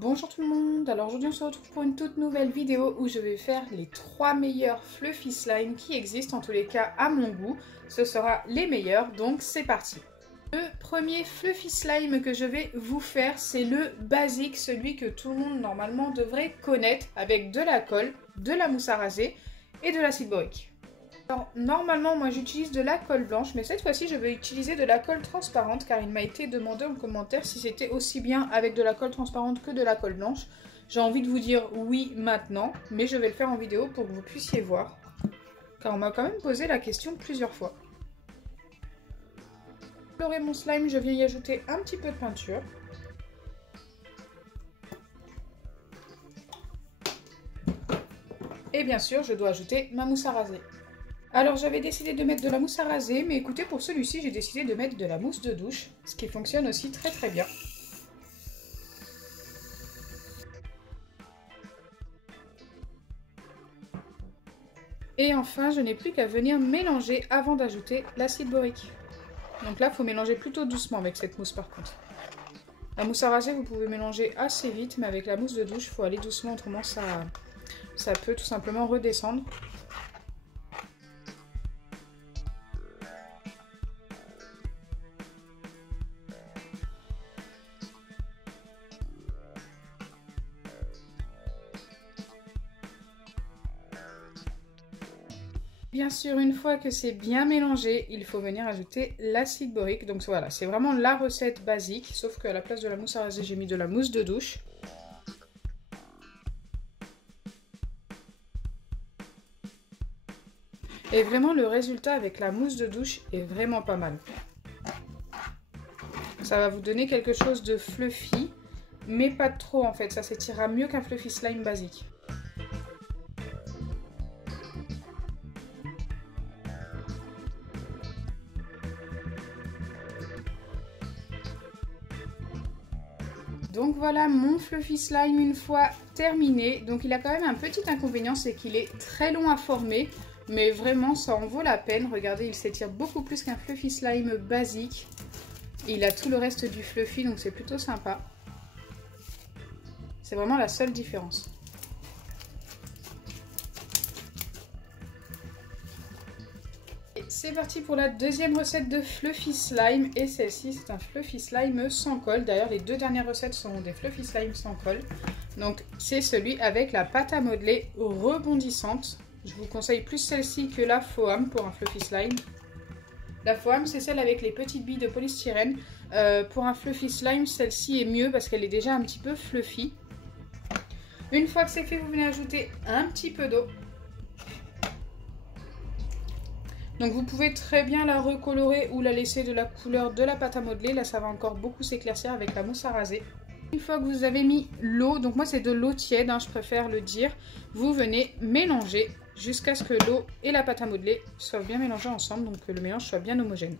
Bonjour tout le monde, alors aujourd'hui on se retrouve pour une toute nouvelle vidéo où je vais faire les 3 meilleurs fluffy slime qui existent, en tous les cas à mon goût. Ce sera les meilleurs, donc c'est parti. Le premier fluffy slime que je vais vous faire, c'est le basique, celui que tout le monde normalement devrait connaître, avec de la colle, de la mousse à raser et de l'acide borique. Alors, normalement, moi j'utilise de la colle blanche, mais cette fois-ci je vais utiliser de la colle transparente car il m'a été demandé en commentaire si c'était aussi bien avec de la colle transparente que de la colle blanche. J'ai envie de vous dire oui maintenant, mais je vais le faire en vidéo pour que vous puissiez voir, car on m'a quand même posé la question plusieurs fois. Pour colorer mon slime, je viens y ajouter un petit peu de peinture. Et bien sûr, je dois ajouter ma mousse à raser. Alors j'avais décidé de mettre de la mousse à raser, mais écoutez, pour celui-ci, j'ai décidé de mettre de la mousse de douche, ce qui fonctionne aussi très bien. Et enfin, je n'ai plus qu'à venir mélanger avant d'ajouter l'acide borique. Donc là, il faut mélanger plutôt doucement avec cette mousse par contre. La mousse à raser, vous pouvez mélanger assez vite, mais avec la mousse de douche, il faut aller doucement, autrement ça peut tout simplement redescendre. Bien sûr, une fois que c'est bien mélangé, il faut venir ajouter l'acide borique. Donc voilà, c'est vraiment la recette basique, sauf qu'à la place de la mousse à raser, j'ai mis de la mousse de douche. Et vraiment, le résultat avec la mousse de douche est vraiment pas mal. Ça va vous donner quelque chose de fluffy, mais pas trop en fait. Ça s'étirera mieux qu'un fluffy slime basique. Donc voilà mon fluffy slime une fois terminé. Donc il a quand même un petit inconvénient, c'est qu'il est très long à former. Mais vraiment ça en vaut la peine. Regardez, il s'étire beaucoup plus qu'un fluffy slime basique. Et il a tout le reste du fluffy, donc c'est plutôt sympa. C'est vraiment la seule différence. C'est parti pour la deuxième recette de fluffy slime, et celle-ci c'est un fluffy slime sans colle. D'ailleurs les deux dernières recettes sont des fluffy slime sans colle. Donc c'est celui avec la pâte à modeler rebondissante. Je vous conseille plus celle-ci que la Foam pour un fluffy slime. La Foam c'est celle avec les petites billes de polystyrène. Pour un fluffy slime, celle-ci est mieux parce qu'elle est déjà un petit peu fluffy. Une fois que c'est fait, vous venez ajouter un petit peu d'eau. Donc vous pouvez très bien la recolorer ou la laisser de la couleur de la pâte à modeler. Là ça va encore beaucoup s'éclaircir avec la mousse à raser. Une fois que vous avez mis l'eau, donc moi c'est de l'eau tiède, hein, je préfère le dire. Vous venez mélanger jusqu'à ce que l'eau et la pâte à modeler soient bien mélangées ensemble. Donc que le mélange soit bien homogène.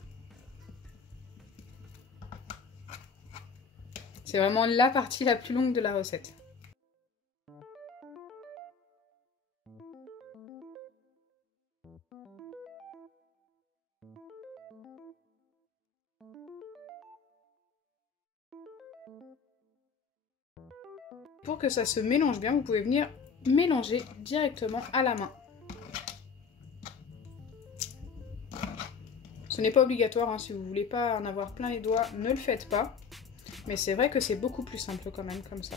C'est vraiment la partie la plus longue de la recette. Pour que ça se mélange bien, vous pouvez venir mélanger directement à la main. Ce n'est pas obligatoire, hein, si vous ne voulez pas en avoir plein les doigts, ne le faites pas. Mais c'est vrai que c'est beaucoup plus simple quand même comme ça.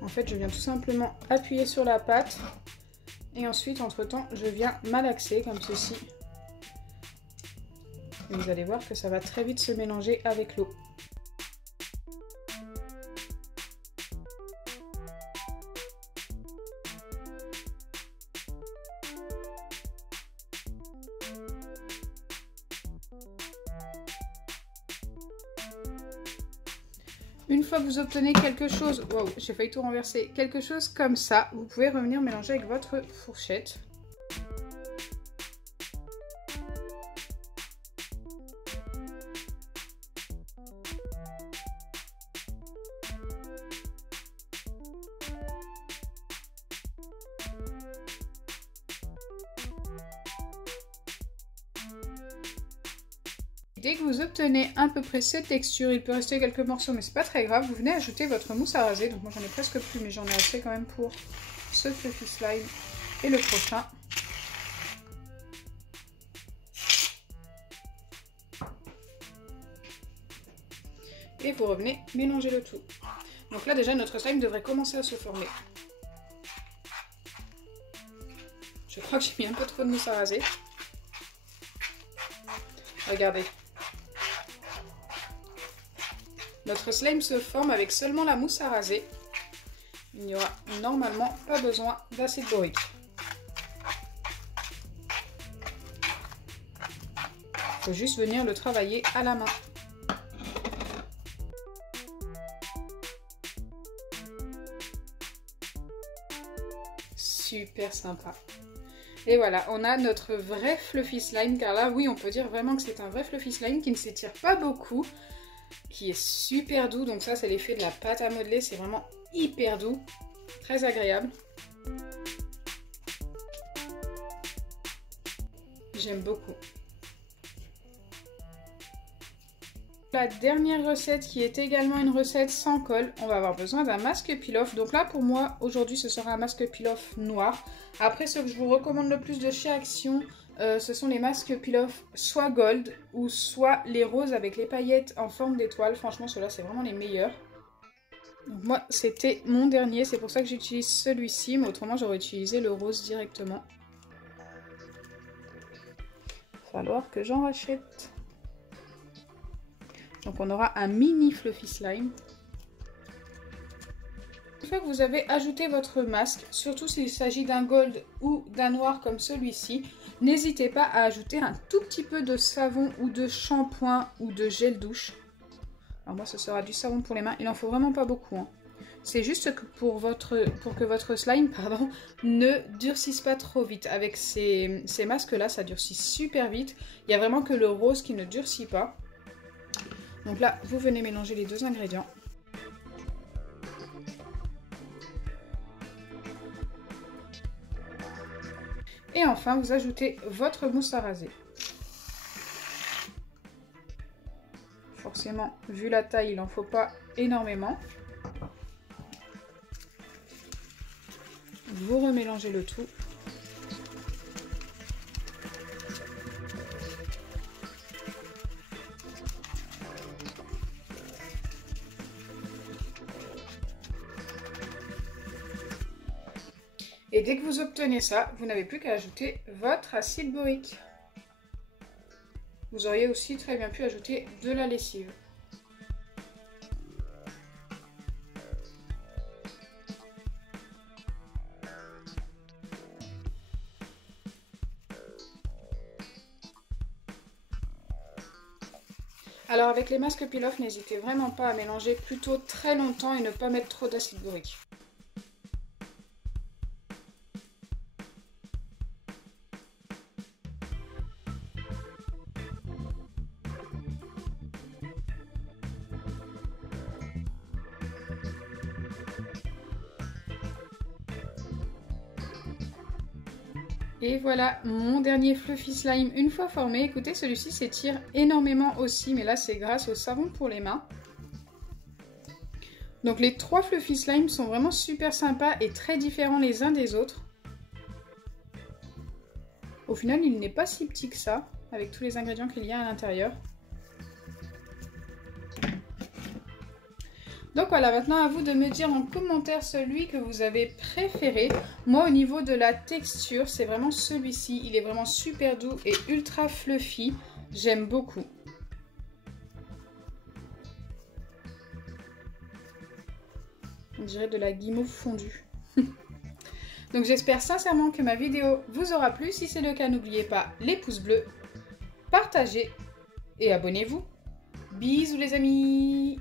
En fait, je viens tout simplement appuyer sur la pâte. Et ensuite, entre-temps, je viens malaxer comme ceci. Et vous allez voir que ça va très vite se mélanger avec l'eau. Une fois que vous obtenez quelque chose, waouh, j'ai failli tout renverser, quelque chose comme ça, vous pouvez revenir mélanger avec votre fourchette. dès que vous obtenez à peu près cette texture, il peut rester quelques morceaux mais c'est pas très grave, vous venez ajouter votre mousse à raser. Donc moi j'en ai presque plus mais j'en ai assez quand même pour ce fluffy slime et le prochain. Et vous revenez mélanger le tout. Donc là déjà notre slime devrait commencer à se former. Je crois que j'ai mis un peu trop de mousse à raser. Regardez. Notre slime se forme avec seulement la mousse à raser. Il n'y aura normalement pas besoin d'acide borique. Il faut juste venir le travailler à la main. Super sympa. Et voilà, on a notre vrai fluffy slime, car là, oui, on peut dire vraiment que c'est un vrai fluffy slime qui ne s'étire pas beaucoup, qui est super doux. Donc ça, c'est l'effet de la pâte à modeler, c'est vraiment hyper doux, très agréable. J'aime beaucoup. La dernière recette qui est également une recette sans colle, on va avoir besoin d'un masque peel-off. Donc là pour moi aujourd'hui ce sera un masque peel-off noir. Après ce que je vous recommande le plus de chez Action, ce sont les masques peel-off soit gold ou soit les roses avec les paillettes en forme d'étoile. Franchement ceux-là c'est vraiment les meilleurs. Donc moi c'était mon dernier, c'est pour ça que j'utilise celui-ci, mais autrement j'aurais utilisé le rose directement. Il va falloir que j'en rachète. Donc on aura un mini fluffy slime. Une fois que vous avez ajouté votre masque, surtout s'il s'agit d'un gold ou d'un noir comme celui-ci, n'hésitez pas à ajouter un tout petit peu de savon ou de shampoing ou de gel douche. Alors moi ce sera du savon pour les mains, il n'en faut vraiment pas beaucoup. Hein. C'est juste que pour que votre slime ne durcisse pas trop vite. Avec ces masques là, ça durcit super vite. Il n'y a vraiment que le rose qui ne durcit pas. Donc là, vous venez mélanger les deux ingrédients. Et enfin, vous ajoutez votre mousse à raser. Forcément, vu la taille, il n'en faut pas énormément. Vous remélangez le tout. Et dès que vous obtenez ça, vous n'avez plus qu'à ajouter votre acide borique. Vous auriez aussi très bien pu ajouter de la lessive. Alors avec les masques peel-off, n'hésitez vraiment pas à mélanger plutôt très longtemps et ne pas mettre trop d'acide borique. Et voilà mon dernier fluffy slime une fois formé. Écoutez, celui-ci s'étire énormément aussi, mais là c'est grâce au savon pour les mains. Donc les trois fluffy slimes sont vraiment super sympas et très différents les uns des autres. Au final, il n'est pas si petit que ça, avec tous les ingrédients qu'il y a à l'intérieur. Donc voilà, maintenant à vous de me dire en commentaire celui que vous avez préféré. Moi au niveau de la texture, c'est vraiment celui-ci. Il est vraiment super doux et ultra fluffy. J'aime beaucoup. On dirait de la guimauve fondue. Donc j'espère sincèrement que ma vidéo vous aura plu. Si c'est le cas, n'oubliez pas les pouces bleus, partagez et abonnez-vous. Bisous les amis!